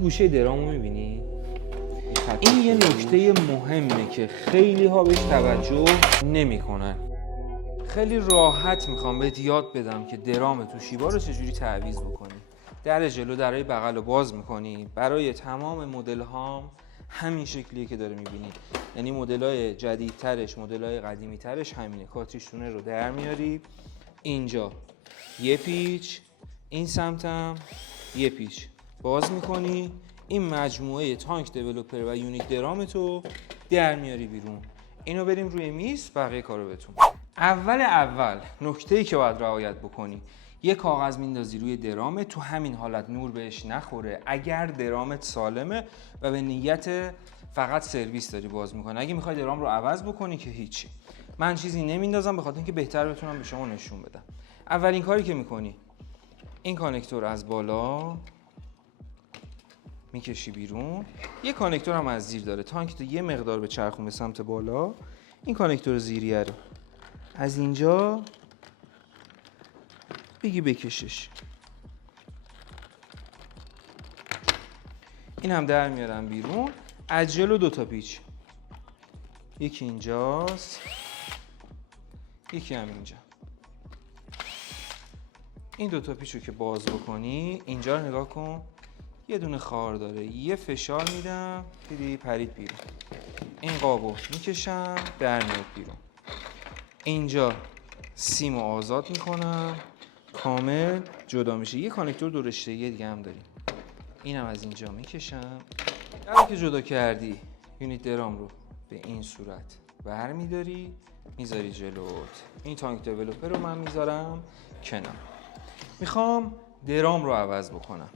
گوشه درامو میبینی؟ این یه نکته مهمه که خیلی ها بهش توجه نمیکنن. خیلی راحت میخوام بهت یاد بدم که درام توشیبا رو چجوری تعویض بکنی. در جلو درای بغل رو باز میکنی. برای تمام مدل هام همین شکلیه که داره میبینی. یعنی مدل های جدیدترش، مدل های قدیمی ترش همینه. کاتریشونه رو در میاری. اینجا یه پیچ، این سمتم یه پیچ باز میکنی. این مجموعه تانک دیولپر و یونیک درامتو در میاری بیرون. اینو بریم روی میز، بقیه کارو بهتون. اول نکته‌ای که باید رعایت بکنی، یه کاغذ میندازی روی درامت، تو همین حالت نور بهش نخوره. اگر درامت سالمه و به نیت فقط سرویس داری باز میکنه، اگه میخوای درام رو عوض بکنی که هیچی. من چیزی نمیندازم به خاطر اینکه بهتر بتونم به شما نشون بدم. اولین کاری که میکنی، این کانکتور از بالا میکشی بیرون. یه کانکتور هم از زیر داره. تانک تو یه مقدار به چرخون به سمت بالا. این کانکتور زیریه رو از اینجا بگی بکشش. این هم در میارم بیرون. از جلو 2 تا پیچ، یکی اینجاست، یکی هم اینجا. این 2 تا پیچ رو که باز بکنی، اینجا رو نگاه کن، یه دونه خار داره. یه فشار میدم، دیدی پرید بیرون. این قابو میکشم، در میاد بیرون. اینجا سیمو آزاد میکنم، کامل جدا میشه. یه کانکتور 2 رشته‌ای دیگه هم داریم. اینم از اینجا میکشم. در که جدا کردی، یونیت درام رو به این صورت برمیداری، میذاری جلوت. این تانک دیولپر رو من میذارم کنار. میخوام درام رو عوض بکنم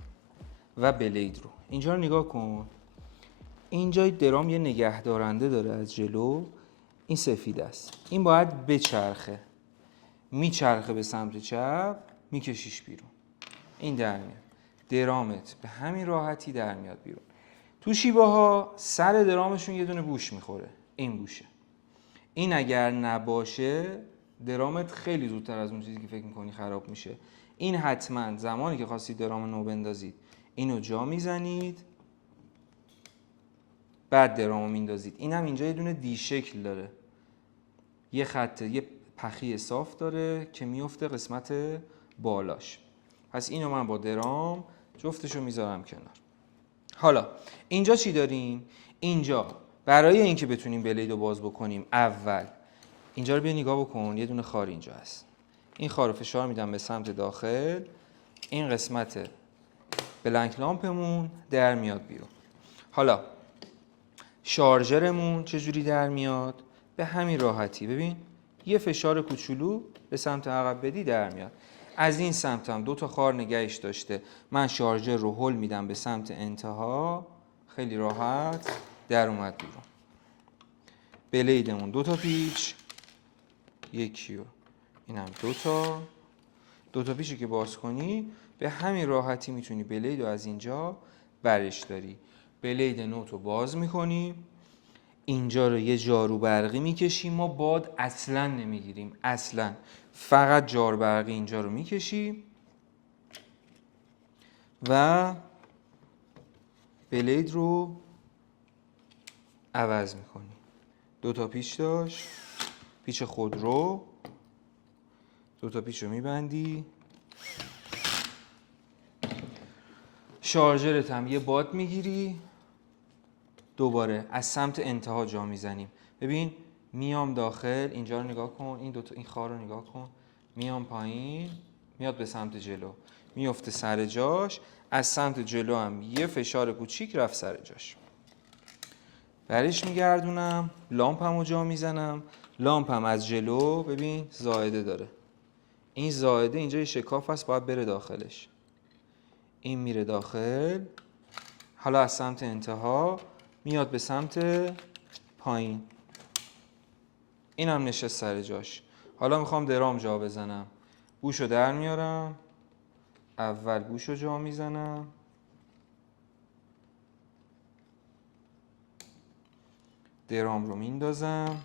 و بلید رو. اینجا رو نگاه کن. اینجای درام یه نگهدارنده داره از جلو، این سفید است. این باید بچرخه. میچرخه به سمت چپ، میکشیش بیرون. این در میاد. درامت به همین راحتی در میاد بیرون. توشیباها سر درامشون یه دونه بوش میخوره. این بوشه. این اگر نباشه درامت خیلی زودتر از اون چیزی که فکر میکنی خراب میشه. این حتما زمانی که خواستید درام نو بندازید اینو جا میزنید، بعد درامو میندازید. این هم اینجا یه دونه دی شکل داره، یه خط، یه پخی صاف داره که میفته قسمت بالاش. پس اینو من با درام جفتشو میذارم کنار. حالا اینجا چی داریم؟ اینجا برای اینکه بتونیم بلید رو باز بکنیم، اول اینجا رو بیا نگاه بکن، یه دونه خار اینجا هست. این خار رو فشار میدم به سمت داخل، این قسمت بلنک لامپمون در میاد بیرون. حالا شارژرمون چجوری در میاد؟ به همین راحتی. ببین یه فشار کوچولو به سمت عقب بدی در میاد. از این سمت هم 2 تا خار نگهش داشته. من شارژر رو هل میدم به سمت انتها، خیلی راحت در اومد بیرون. بلیدمون 2 تا پیچ، یکی و اینم 2 تا پیچی که باز کنی به همین راحتی میتونی بلید رو از اینجا برش داری. بلید نوت رو باز میکنی، اینجا رو یه جارو برقی میکشی. ما باد اصلا نمیگیریم، اصلا، فقط جارو برقی اینجا رو میکشی و بلید رو عوض میکنی. 2 تا پیچ داشت، پیچ خودرو، 2 تا پیچ رو میبندی. شارژرت هم یه باد میگیری، دوباره از سمت انتها جا میزنیم. ببین میام داخل، اینجا رو نگاه کن، این خار رو نگاه کن، میام پایین، میاد به سمت جلو، میفته سر جاش. از سمت جلو هم یه فشار کوچیک رفت سر جاش، برش میگردونم، لامپمو جا میزنم. لامپم از جلو ببین زائده داره، این زائده اینجا یه شکاف هست، باید بره داخلش. این میره داخل. حالا از سمت انتها میاد به سمت پایین، این هم نشست سر جاش. حالا میخوام درام جا بزنم، بوشو در میارم، اول بوشو جا میزنم، درام رو میندازم.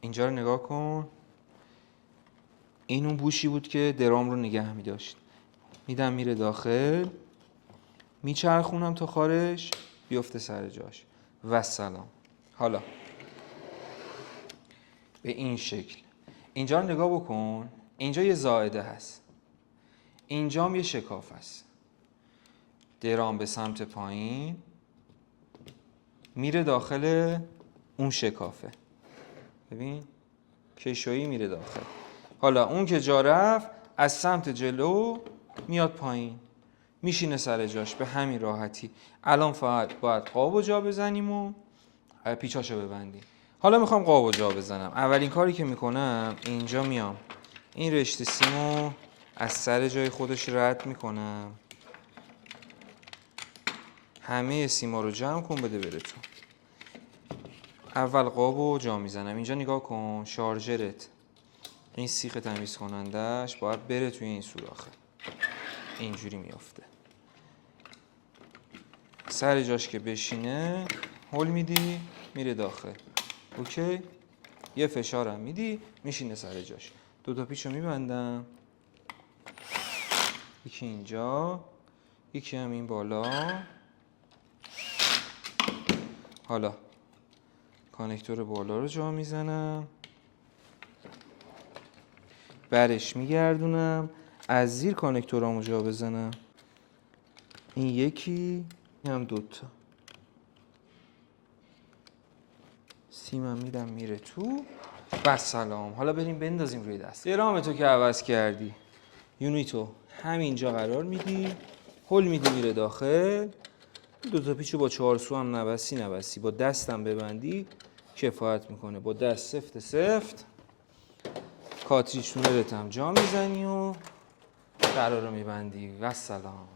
اینجا رو نگاه کن، این اون بوشی بود که درام رو نگه میداشت. میدم میره داخل، میچرخونم تا خارج بیفته سر جاش و سلام. حالا به این شکل اینجا رو نگاه بکن. اینجا یه زائده هست، اینجا هم یه شکاف هست. درام به سمت پایین میره داخل اون شکافه. ببین کشویی میره داخل. حالا اون که جا رفت از سمت جلو میاد پایین میشینه سر جاش به همین راحتی. الان فقط باید قابو جا بزنیم و پیچاشو ببندیم. حالا میخوام قابو جا بزنم. اولین کاری که میکنم اینجا میام این رشته سیمو از سر جای خودش رد میکنم. همه سیما رو جمع کن بده بره تو. اول قابو جا میزنم. اینجا نگاه کن شارژرت، این سیخ تمیز کنندش باید بره توی این سوراخه. اینجوری میافته سر جاش که بشینه هول میدی میره داخل. اوکی؟ یه فشارم میدی میشینه سر جاش. دو تا پیچو میبندم، یکی اینجا یکی هم این بالا. حالا کانکتور بالا رو جا میزنم، برش میگردونم، از زیر کانکتورامو جا بزنم. این یکی این هم دوتا. سیمم میدم میره تو و سلام. حالا بریم بندازیم روی دست. درام تو که عوض کردی یونیتو همینجا قرار میدی، هول میدی میره داخل. دو تا پیچو با 4 سو هم نبستی با دستم ببندی کفایت میکنه. با دست سفت سفت کاتریج تونرت هم جا میزنی و قرار رو میبندی و سلام.